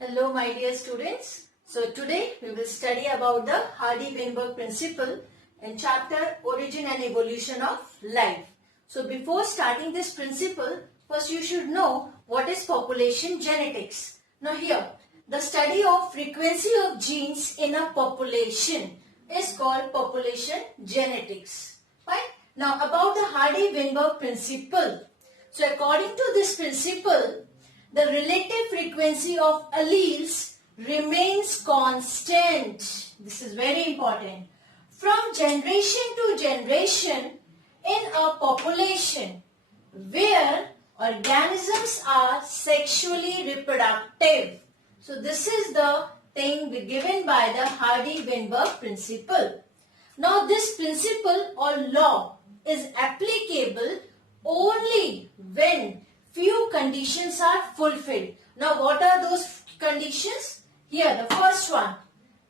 Hello my dear students. So today we will study about the Hardy-Weinberg Principle in chapter Origin and Evolution of Life. So before starting this principle, first you should know what is population genetics. Now here, the study of frequency of genes in a population is called population genetics. Right? Now about the Hardy-Weinberg Principle. So according to this principle, the relative frequency of alleles remains constant. This is very important. From generation to generation in a population where organisms are sexually reproductive. So this is the thing given by the Hardy-Weinberg Principle. Now this principle or law is applicable only when few conditions are fulfilled. Now what are those conditions? Here the first one,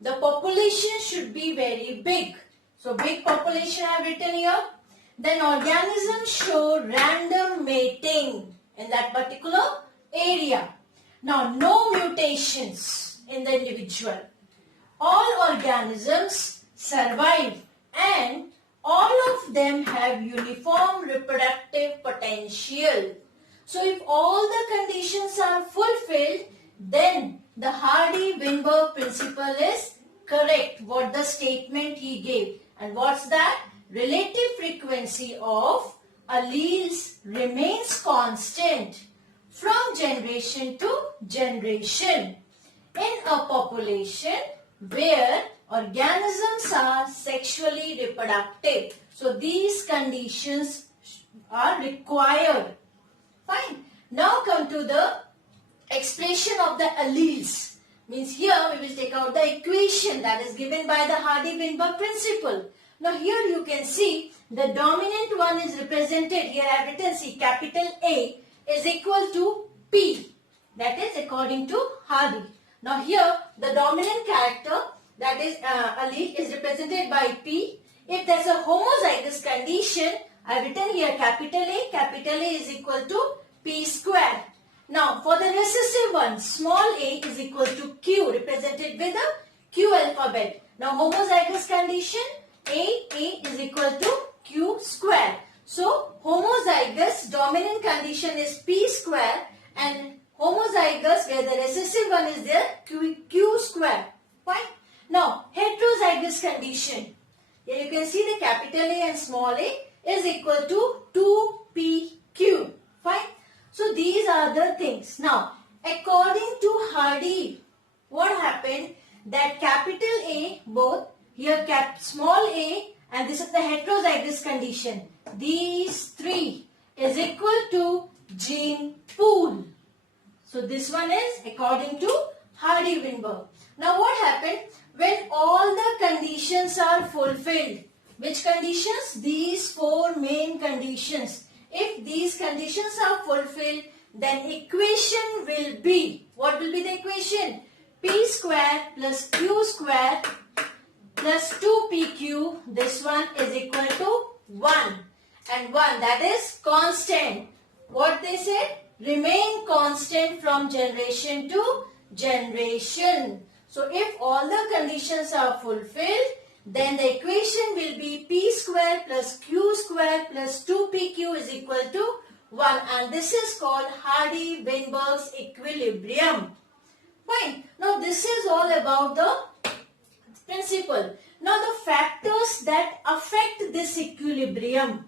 the population should be very big. So big population I have written here. Then organisms show random mating in that particular area. Now no mutations in the individual. All organisms survive and all of them have uniform reproductive potential. So if all the conditions are fulfilled, then the Hardy-Weinberg Principle is correct. What the statement he gave. And what's that? Relative frequency of alleles remains constant from generation to generation in a population where organisms are sexually reproductive. So these conditions are required. Fine. Now come to the expression of the alleles. Means here we will take out the equation that is given by the Hardy-Weinberg Principle. Now here you can see the dominant one is represented. Here I have written, see, capital A is equal to P. That is according to Hardy. Now here the dominant character, that is allele, is represented by P. If there is a homozygous condition, I have written here capital A is equal to P square. Now for the recessive one, small a is equal to Q, represented with a Q alphabet. Now homozygous condition, A is equal to Q square. So homozygous dominant condition is P square and homozygous where the recessive one is there, Q square. Fine. Now heterozygous condition. Here you can see the capital A and small a is equal to 2PQ. Fine. So these are the things. Now, according to Hardy, what happened? That capital A, both here small a and this is the heterozygous condition. These three is equal to gene pool. So this one is according to Hardy-Weinberg. Now what happened? When all the conditions are fulfilled. Which conditions? These four main conditions. If these conditions are fulfilled, then equation will be, what will be the equation? P square plus Q square plus 2PQ, this one is equal to 1. And 1, that is constant. What they said? Remain constant from generation to generation. So if all the conditions are fulfilled, then the equation will be P square plus Q square plus 2PQ is equal to 1. And this is called Hardy-Weinberg's equilibrium. Fine. Now this is all about the principle. Now the factors that affect this equilibrium.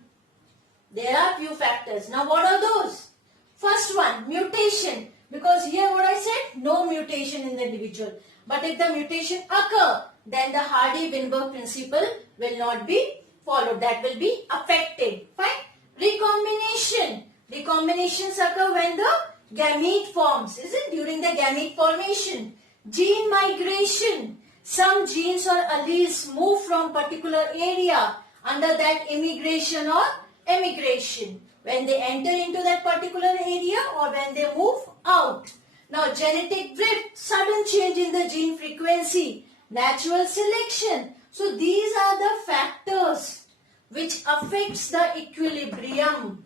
There are few factors. Now what are those? First one, mutation. Because here what I said, no mutation in the individual. But if the mutation occur, then the Hardy-Weinberg Principle will not be followed. That will be affected. Fine. Recombination. Recombinations occur when the gamete forms. Is it? During the gamete formation. Gene migration. Some genes or alleles move from particular area under that immigration or emigration. When they enter into that particular area or when they move out. Now genetic drift, sudden change in the gene frequency, natural selection. So these are the factors which affects the equilibrium.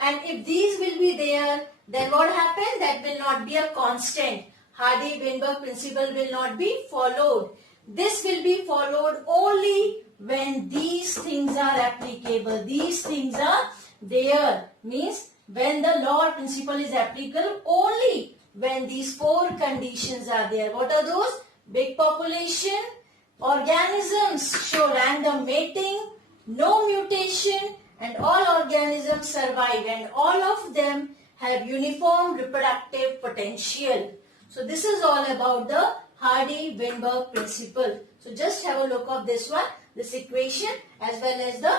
And if these will be there, then what happens? That will not be a constant. Hardy-Weinberg principle will not be followed. This will be followed only when these things are applicable. These things are there. Means when the law or principle is applicable only when these four conditions are there. What are those? Big population, organisms show random mating, no mutation, and all organisms survive, and all of them have uniform reproductive potential. So this is all about the Hardy-Weinberg principle. So just have a look of this one, this equation, as well as the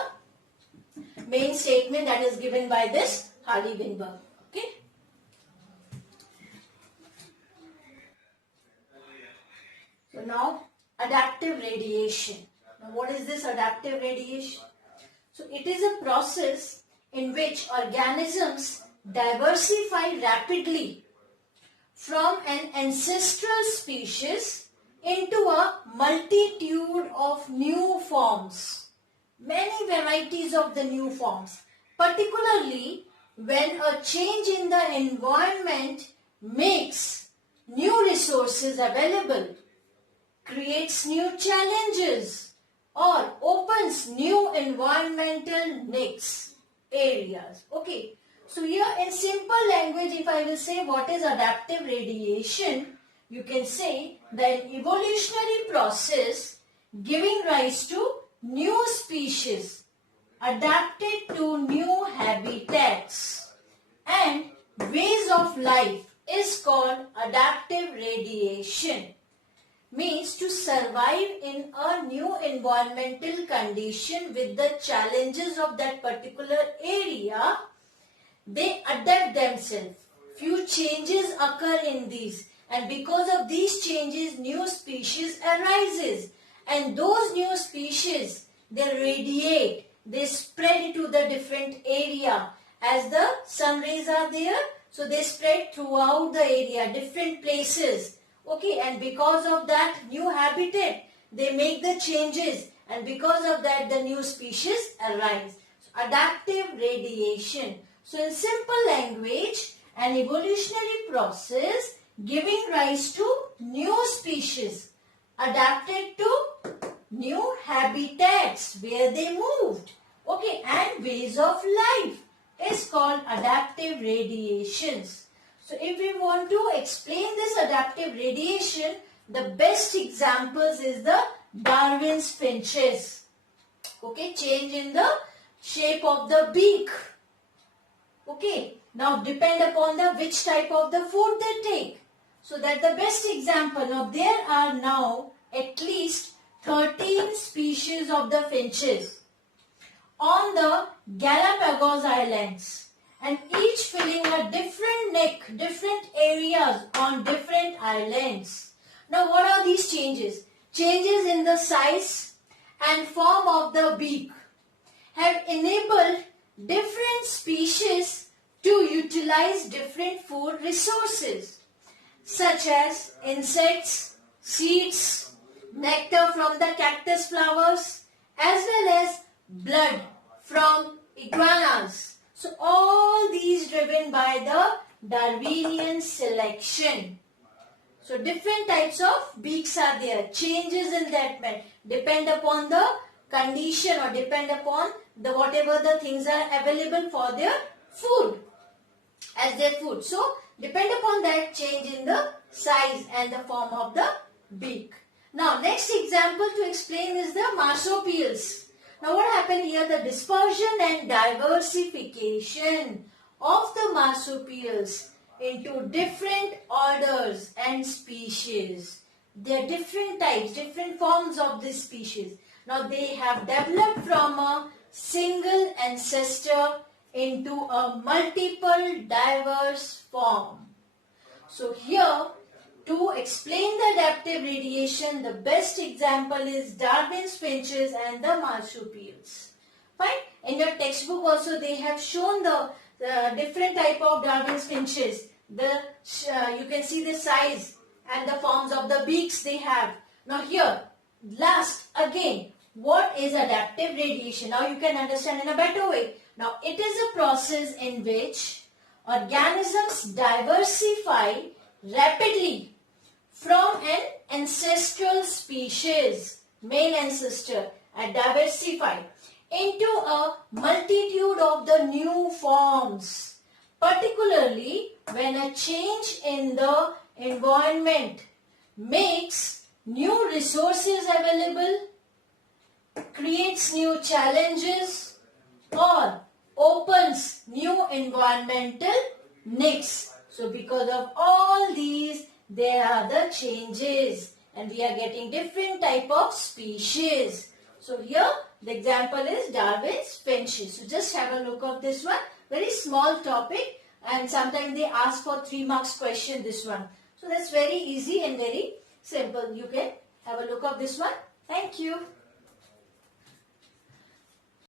main statement that is given by this Hardy-Weinberg. Okay. So now adaptive radiation. Now what is this adaptive radiation? So it is a process in which organisms diversify rapidly from an ancestral species into a multitude of new forms. Many varieties of the new forms, particularly when a change in the environment makes new resources available, creates new challenges, or opens new environmental needs, areas. Okay. So here in simple language, if I will say what is adaptive radiation, you can say the evolutionary process giving rise to new species adapted to new habitats and ways of life is called adaptive radiation. Means to survive in a new environmental condition with the challenges of that particular area, they adapt themselves. Few changes occur in these, and because of these changes, new species arises, and those new species, they radiate, they spread to the different area. As the sun rays are there, so they spread throughout the area, different places. Okay, and because of that new habitat, they make the changes, and because of that, the new species arise. So, adaptive radiation. So in simple language, an evolutionary process giving rise to new species adapted to new habitats where they moved. Okay, and ways of life is called adaptive radiations. So if we want to explain this adaptive radiation, the best examples is the Darwin's finches. Okay, change in the shape of the beak. Okay, now depend upon the which type of the food they take. So that the best example. Now there are now at least 13 species of the finches on the Galapagos Islands, and each filling a different neck, different areas on different islands. Now what are these changes? Changes in the size and form of the beak have enabled different species to utilize different food resources such as insects, seeds, nectar from the cactus flowers, as well as blood from iguanas. So all these driven by the Darwinian selection. So different types of beaks are there. Changes in that depend upon the condition or depend upon the whatever the things are available for their food as their food. So depend upon that change in the size and the form of the beak. Now next example to explain is the marsupials. Now what happened here? The dispersion and diversification of the marsupials into different orders and species. There are different types, different forms of this species. Now they have developed from a single ancestor into a multiple diverse form. So here, to explain the adaptive radiation, the best example is Darwin's finches and the marsupials. Fine. In your textbook also they have shown the different type of Darwin's finches. You can see the size and the forms of the beaks they have. Now here, last again, what is adaptive radiation? Now you can understand in a better way. Now it is a process in which organisms diversify rapidly from an ancestral species, male ancestor, and diversified into a multitude of the new forms, particularly when a change in the environment makes new resources available, creates new challenges, or opens new environmental nicks. So because of all these, there are the changes and we are getting different type of species. So here the example is Darwin's finches. So just have a look of this one. Very small topic and sometimes they ask for 3 marks question this one. So that's very easy and very simple. You can have a look of this one. Thank you.